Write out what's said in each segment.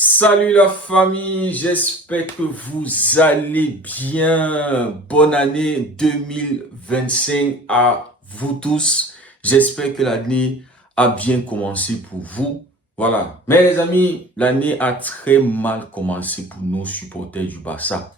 Salut la famille, j'espère que vous allez bien. Bonne année 2025 à vous tous. J'espère que l'année a bien commencé pour vous. Voilà. Mais les amis, l'année a très mal commencé pour nos supporters du Barça.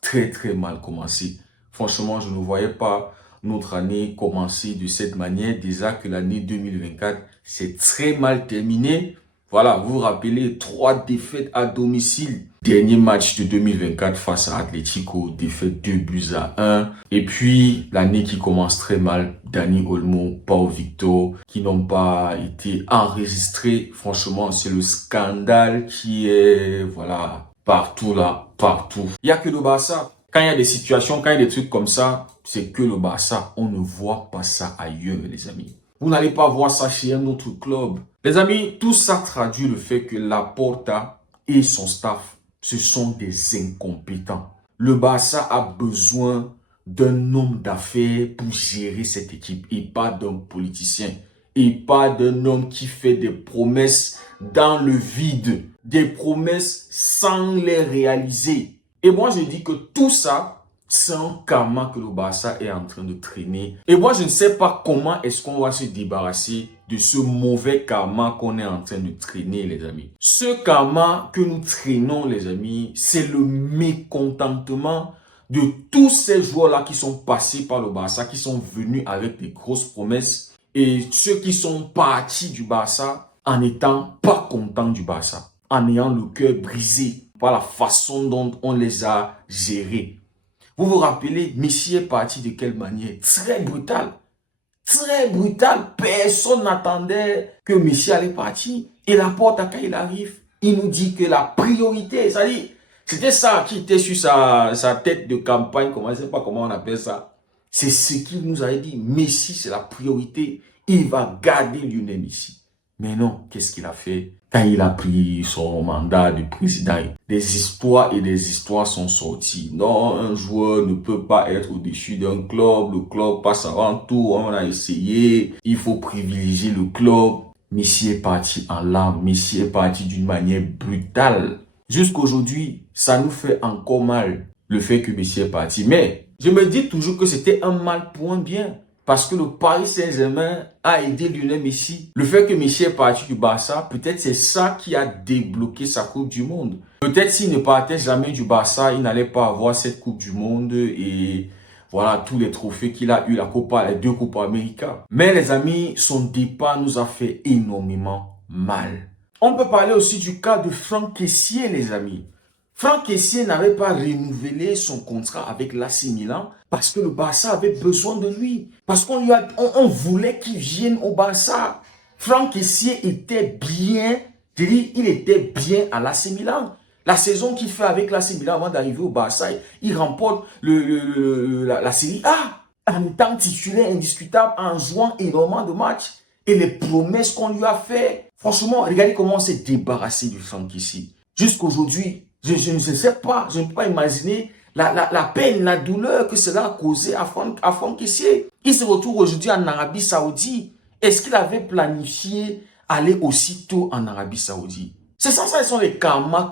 Très mal commencé. Franchement, je ne voyais pas notre année commencer de cette manière. Déjà que l'année 2024 s'est très mal terminée. Voilà, vous vous rappelez, 3 défaites à domicile. Dernier match de 2024 face à Atlético, défaite 2-1. Et puis, l'année qui commence très mal, Dani Olmo, Pau Victor, qui n'ont pas été enregistrés. Franchement, c'est le scandale qui est, voilà, partout là, partout. Il n'y a que le Barça. Quand il y a des situations, quand il y a des trucs comme ça, c'est que le Barça. On ne voit pas ça ailleurs, les amis. Vous n'allez pas voir ça chez un autre club. Les amis, tout ça traduit le fait que Laporta et son staff, ce sont des incompétents. Le Barça a besoin d'un homme d'affaires pour gérer cette équipe et pas d'un politicien. Et pas d'un homme qui fait des promesses dans le vide. Des promesses sans les réaliser. Et moi, je dis que tout ça, c'est un karma que le Barça est en train de traîner. Et moi, je ne sais pas comment est-ce qu'on va se débarrasser de ce mauvais karma qu'on est en train de traîner, les amis. Ce karma que nous traînons, les amis, c'est le mécontentement de tous ces joueurs-là qui sont passés par le Barça, qui sont venus avec des grosses promesses, et ceux qui sont partis du Barça en n'étant pas contents du Barça, en ayant le cœur brisé par la façon dont on les a gérés. Vous vous rappelez, Messi est parti de quelle manière? Très brutal. Très brutal. Personne n'attendait que Messi allait partir. Et Laporte, quand il arrive, il nous dit que la priorité, c'est-à-dire, c'était ça qui était sur sa tête de campagne, je ne sais pas comment on appelle ça. C'est ce qu'il nous avait dit. Messi, c'est la priorité. Il va garder Lionel Messi. Mais non, qu'est-ce qu'il a fait? Quand il a pris son mandat de président, des histoires et des histoires sont sorties. Non, un joueur ne peut pas être au-dessus d'un club. Le club passe avant tout. On a essayé. Il faut privilégier le club. Messi est parti en larmes. Messi est parti d'une manière brutale. Jusqu'aujourd'hui, ça nous fait encore mal le fait que Messi est parti. Mais je me dis toujours que c'était un mal pour un bien. Parce que le Paris Saint-Germain a aidé Lionel Messi. Le fait que Messi est parti du Barça, peut-être c'est ça qui a débloqué sa Coupe du Monde. Peut-être s'il ne partait jamais du Barça, il n'allait pas avoir cette Coupe du Monde et voilà tous les trophées qu'il a eu, les 2 Coupes América. Mais les amis, son départ nous a fait énormément mal. On peut parler aussi du cas de Franck Kessié, les amis. Franck Kessié n'avait pas renouvelé son contrat avec l'AC Milan parce que le Barça avait besoin de lui. Parce qu'on on voulait qu'il vienne au Barça. Franck Kessié était bien, il était bien à l'AC Milan. La saison qu'il fait avec l'AC Milan avant d'arriver au Barça, il remporte la Série A en étant titulaire indiscutable, en jouant énormément de matchs. Et les promesses qu'on lui a fait, franchement, regardez comment on s'est débarrassé de Franck Kessié. Jusqu'aujourd'hui, je ne sais pas, je ne peux pas imaginer la peine, la douleur que cela a causé à Franck Kessié. Il se retrouve aujourd'hui en Arabie Saoudite. Est-ce qu'il avait planifié aller aussitôt en Arabie Saoudite? C'est ça, ce sont les karmas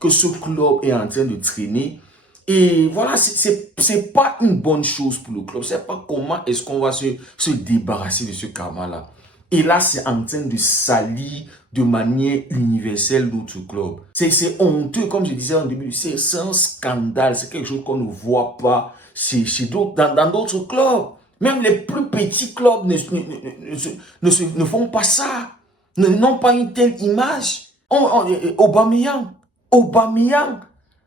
que ce club est en train de traîner. Et voilà, c'est pas une bonne chose pour le club. C'est pas comment est-ce qu'on va se débarrasser de ce karma-là. Et là, c'est en train de salir de manière universelle notre club. C'est honteux, comme je disais en début. C'est un scandale. C'est quelque chose qu'on ne voit pas dans d'autres clubs. Même les plus petits clubs ne font pas ça. N'ont pas une telle image. Aubameyang,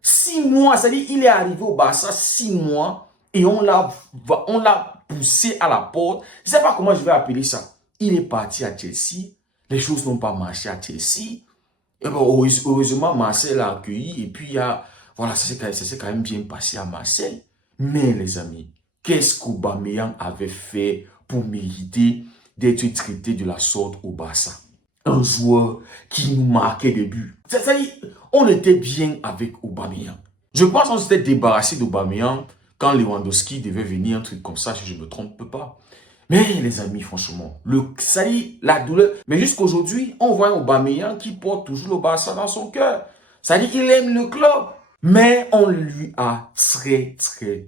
6 mois, c'est-à-dire il est arrivé au Barça 6 mois et on l'a poussé à la porte. Je ne sais pas comment je vais appeler ça. Il est parti à Chelsea. Les choses n'ont pas marché à Chelsea. Et bon, heureusement, Marseille l'a accueilli. Et puis, voilà, ça s'est quand même bien passé à Marseille. Mais les amis, qu'est-ce qu'Aubameyang avait fait pour mériter d'être traité de la sorte au Barça? Un joueur qui nous marquait des buts. C'est-à-dire, on était bien avec Aubameyang. Je pense qu'on s'était débarrassé d'Aubameyang quand Lewandowski devait venir, un truc comme ça, si je ne me trompe pas. Mais les amis, franchement, ça y est, la douleur. Mais jusqu'aujourd'hui, on voit Aubameyang qui porte toujours le Barça dans son cœur. C'est-à-dire qu'il aime le club. Mais on lui a très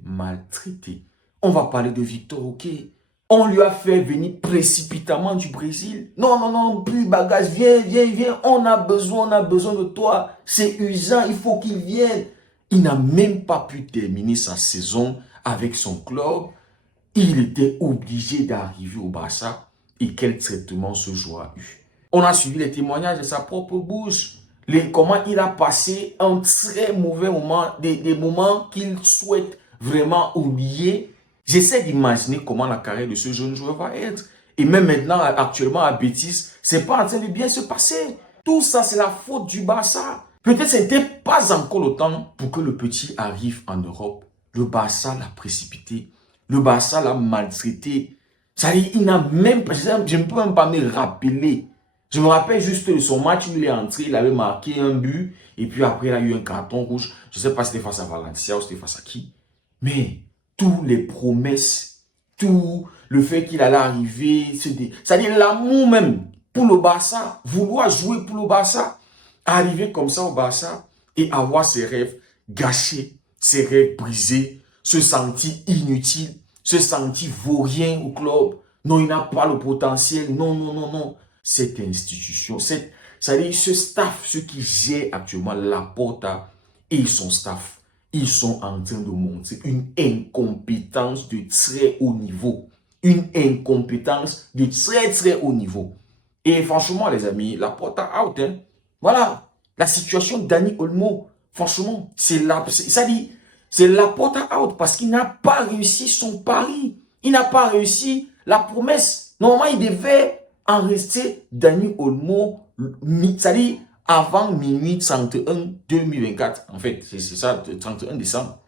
maltraité. On va parler de Victor Oké. On lui a fait venir précipitamment du Brésil. Non, plus bagage, viens. On a besoin de toi. C'est usant, il faut qu'il vienne. Il n'a même pas pu terminer sa saison avec son club. Il était obligé d'arriver au Barça. Et quel traitement ce joueur a eu. On a suivi les témoignages de sa propre bouche. Comment il a passé un très mauvais moment, des moments qu'il souhaite vraiment oublier. J'essaie d'imaginer comment la carrière de ce jeune joueur va être. Et même maintenant, actuellement à Betis, c'est pas en train de bien se passer. Tout ça, c'est la faute du Barça. Peut-être ce n'était pas encore le temps pour que le petit arrive en Europe. Le Barça l'a précipité. Le Barça l'a maltraité. Ça dit, il n'a même pas, je ne peux même pas me rappeler. Je me rappelle juste de son match où il est entré, il avait marqué un but, et puis après il a eu un carton rouge. Je ne sais pas si c'était face à Valencia ou c'était face à qui. Mais toutes les promesses, tout le fait qu'il allait arriver, c'est-à-dire l'amour même pour le Barça, vouloir jouer pour le Barça, arriver comme ça au Barça et avoir ses rêves gâchés, ses rêves brisés, se sentir inutile, se sentir vaurien au club. Non, il n'a pas le potentiel. Non. Cette institution, c'est-à-dire ce staff, ceux qui gèrent actuellement Laporta et son staff, ils sont en train de montrer une incompétence de très haut niveau. Une incompétence de très haut niveau. Et franchement, les amis, Laporta out. Hein. Voilà, la situation de Dani Olmo, franchement, c'est Laporta out parce qu'il n'a pas réussi son pari. Il n'a pas réussi la promesse. Normalement, il devait en rester Dani Olmo, c'est-à-dire avant minuit 31 2024. En fait, c'est ça, 31 décembre.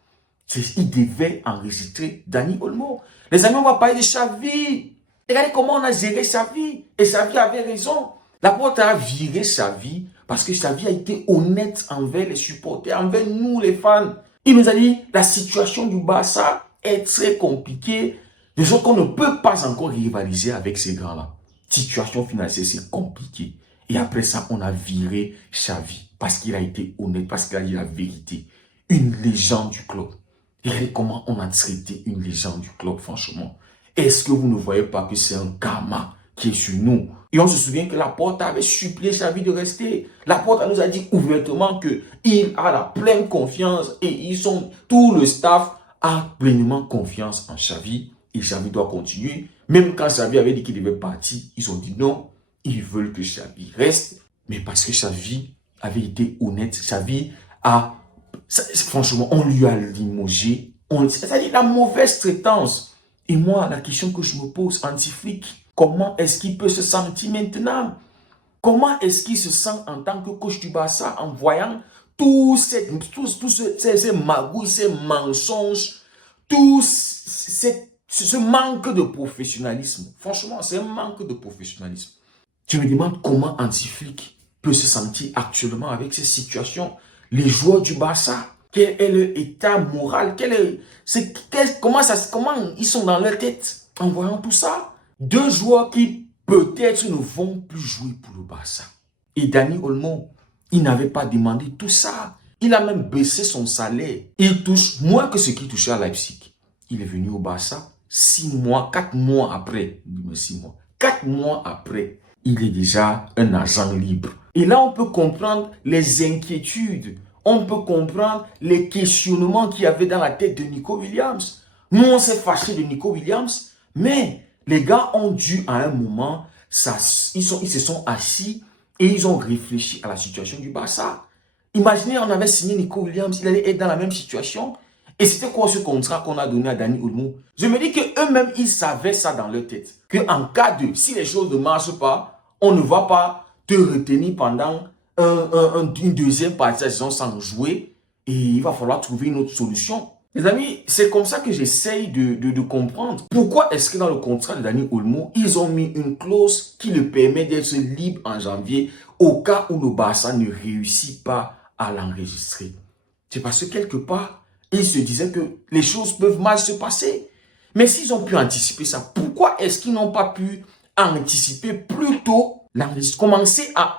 Il devait enregistrer Dani Olmo. Les amis, on va parler de Xavi. Regardez comment on a géré Xavi. Et Xavi avait raison. Laporta a viré Xavi parce que Xavi a été honnête envers les supporters, envers nous les fans. Il nous a dit, la situation du Barça est très compliquée. De sorte qu'on ne peut pas encore rivaliser avec ces grands-là. Situation financière, c'est compliqué. Et après ça, on a viré Xavi parce qu'il a été honnête, parce qu'il a dit la vérité. Une légende du club. Regardez comment on a traité une légende du club, franchement. Est-ce que vous ne voyez pas que c'est un karma qui est sur nous? Et on se souvient que Laporta avait supplié Xavi de rester. Laporta nous a dit ouvertement qu'il a la pleine confiance et tout le staff a pleinement confiance en Xavi. Et Xavi doit continuer. Même quand Xavi avait dit qu'il devait partir, ils ont dit non. Ils veulent que Xavi reste. Mais parce que Xavi avait été honnête, Xavi a... Franchement, on lui a limogé. C'est-à-dire la mauvaise traitance. Et moi, la question que je me pose, anti-flic, comment est-ce qu'il peut se sentir maintenant? Comment est-ce qu'il se sent en tant que coach du Barça en voyant tous ces magouilles, ces mensonges, tout ce manque de professionnalisme? Franchement, c'est un manque de professionnalisme. Je me demande comment Anti-Flic peut se sentir actuellement avec ces situations. Les joueurs du Barça, quel est leur état moral? Comment ils sont dans leur tête en voyant tout ça? Deux joueurs qui peut-être ne vont plus jouer pour le Barça. Et Dani Olmo, il n'avait pas demandé tout ça. Il a même baissé son salaire. Il touche moins que ce qu'il touchait à Leipzig. Il est venu au Barça 4 mois après. 4 mois après, il est déjà un agent libre. Et là, on peut comprendre les inquiétudes. On peut comprendre les questionnements qu'il y avait dans la tête de Nico Williams. Nous, on s'est fâché de Nico Williams, mais les gars ont dû à un moment, ils se sont assis et ils ont réfléchi à la situation du Barça. Imaginez, on avait signé Nico Williams, il allait être dans la même situation. Et c'était quoi ce contrat qu'on a donné à Dani Olmo? Je me dis qu'eux-mêmes, ils savaient ça dans leur tête. Qu'en cas de, si les choses ne marchent pas, on ne va pas te retenir pendant une deuxième partie de la saison sans jouer. Et il va falloir trouver une autre solution. Les amis, c'est comme ça que j'essaye de comprendre. Pourquoi est-ce que dans le contrat de Dani Olmo, ils ont mis une clause qui le permet d'être libre en janvier au cas où le Barça ne réussit pas à l'enregistrer? C'est parce que quelque part, ils se disaient que les choses peuvent mal se passer. Mais s'ils ont pu anticiper ça, pourquoi est-ce qu'ils n'ont pas pu anticiper plus tôt l'enregistrement?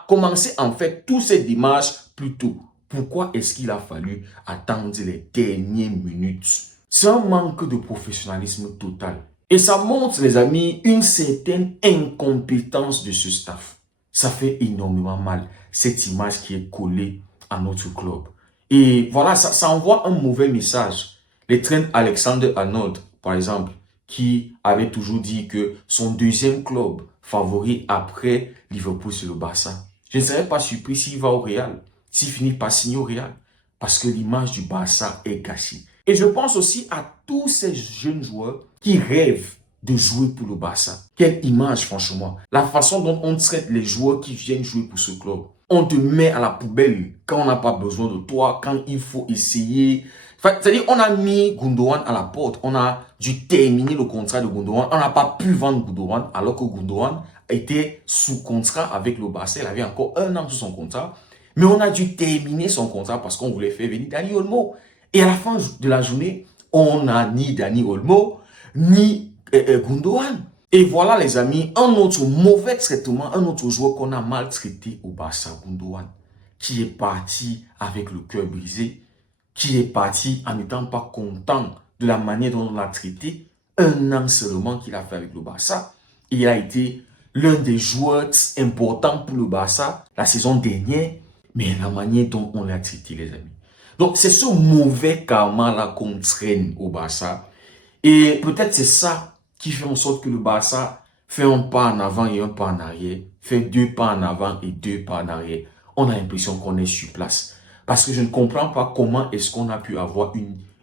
Commencer en fait toutes ces démarches plus tôt. Pourquoi est-ce qu'il a fallu attendre les dernières minutes? C'est un manque de professionnalisme total. Et ça montre, les amis, une certaine incompétence de ce staff. Ça fait énormément mal, cette image qui est collée à notre club. Et voilà, ça envoie un mauvais message. Les Trent Alexander-Arnold, par exemple, qui avait toujours dit que son deuxième club favori après Liverpool, c'est le Barça. Je ne serais pas surpris s'il va au Real, s'il finit par signer au Real, parce que l'image du Barça est gâchée. Et je pense aussi à tous ces jeunes joueurs qui rêvent de jouer pour le Barça. Quelle image, franchement. La façon dont on traite les joueurs qui viennent jouer pour ce club. On te met à la poubelle quand on n'a pas besoin de toi, quand il faut essayer. Enfin, c'est-à-dire, on a mis Gundogan à la porte. On a dû terminer le contrat de Gundogan. On n'a pas pu vendre Gundogan, alors que Gundogan était sous contrat avec le Barça. Il avait encore 1 an sous son contrat. Mais on a dû terminer son contrat parce qu'on voulait faire venir Dani Olmo. Et à la fin de la journée, on n'a ni Dani Olmo, ni Gundogan. Et voilà, les amis, un autre mauvais traitement, un autre joueur qu'on a maltraité au Barça, Gundogan, qui est parti avec le cœur brisé, qui est parti en n'étant pas content de la manière dont on l'a traité. 1 an seulement qu'il a fait avec le Barça. Et il a été l'un des joueurs importants pour le Barça la saison dernière, mais la manière dont on l'a traité, les amis. Donc, c'est ce mauvais karma-là qu'on traîne au Barça. Et peut-être c'est ça qui fait en sorte que le Barça fait un pas en avant et un pas en arrière, fait 2 pas en avant et 2 pas en arrière. On a l'impression qu'on est sur place. Parce que je ne comprends pas comment est-ce qu'on a pu avoir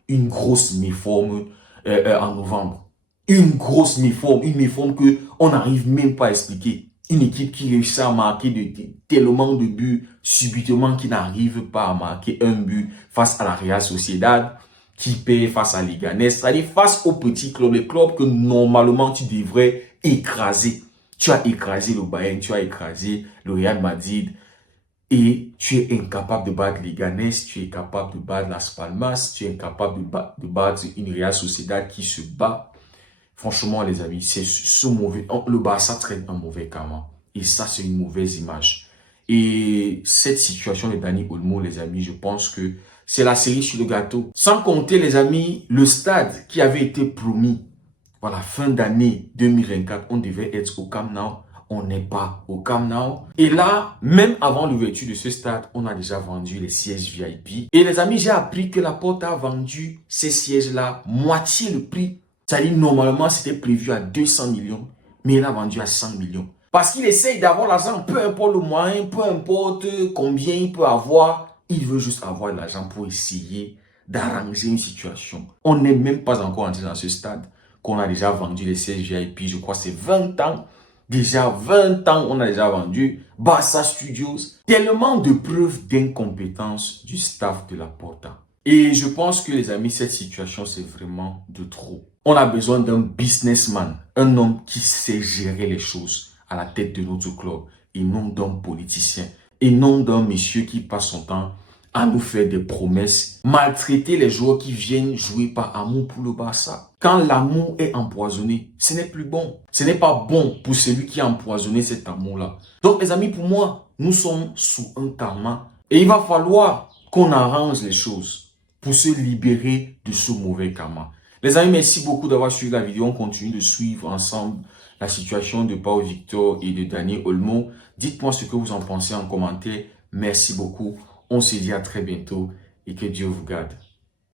une grosse méforme en novembre. Une grosse méforme, une méforme qu'on n'arrive même pas à expliquer. Une équipe qui réussit à marquer tellement de buts subitement qui n'arrive pas à marquer un but face à la Real Sociedad, qui perd face à Leganés, c'est-à-dire face aux petits clubs, les clubs que normalement tu devrais écraser. Tu as écrasé le Bayern, tu as écrasé le Real Madrid et tu es incapable de battre Leganés, tu es incapable de battre Las Palmas, tu es incapable de battre une Real Sociedad qui se bat. Franchement, les amis, c'est ce mauvais. Le Barça traîne un mauvais karma. Et ça, c'est une mauvaise image. Et cette situation de Dani Olmo, les amis, je pense que c'est la cerise sur le gâteau. Sans compter, les amis, le stade qui avait été promis. Voilà, fin d'année 2024, on devait être au Camp Nou. On n'est pas au Camp Nou. Et là, même avant l'ouverture de ce stade, on a déjà vendu les sièges VIP. Et les amis, j'ai appris que la Porte a vendu ces sièges-là moitié le prix. C'est-à-dire, normalement, c'était prévu à 200 millions, mais il a vendu à 100 millions. Parce qu'il essaye d'avoir l'argent, peu importe le moyen, peu importe combien il peut avoir, il veut juste avoir de l'argent pour essayer d'arranger une situation. On n'est même pas encore entré dans ce stade qu'on a déjà vendu les sièges VIP, je crois que c'est 20 ans. Déjà 20 ans, on a déjà vendu Barça Studios. Tellement de preuves d'incompétence du staff de la Porta. Et je pense que les amis, cette situation, c'est vraiment de trop. On a besoin d'un businessman, un homme qui sait gérer les choses à la tête de notre club et non d'un politicien et non d'un monsieur qui passe son temps à nous faire des promesses, maltraiter les joueurs qui viennent jouer par amour pour le Barça. Quand l'amour est empoisonné, ce n'est plus bon. Ce n'est pas bon pour celui qui a empoisonné cet amour-là. Donc les amis, pour moi, nous sommes sous un karma et il va falloir qu'on arrange les choses pour se libérer de ce mauvais karma. Les amis, merci beaucoup d'avoir suivi la vidéo. On continue de suivre ensemble la situation de Pau Victor et de Dani Olmo. Dites-moi ce que vous en pensez en commentaire. Merci beaucoup. On se dit à très bientôt et que Dieu vous garde.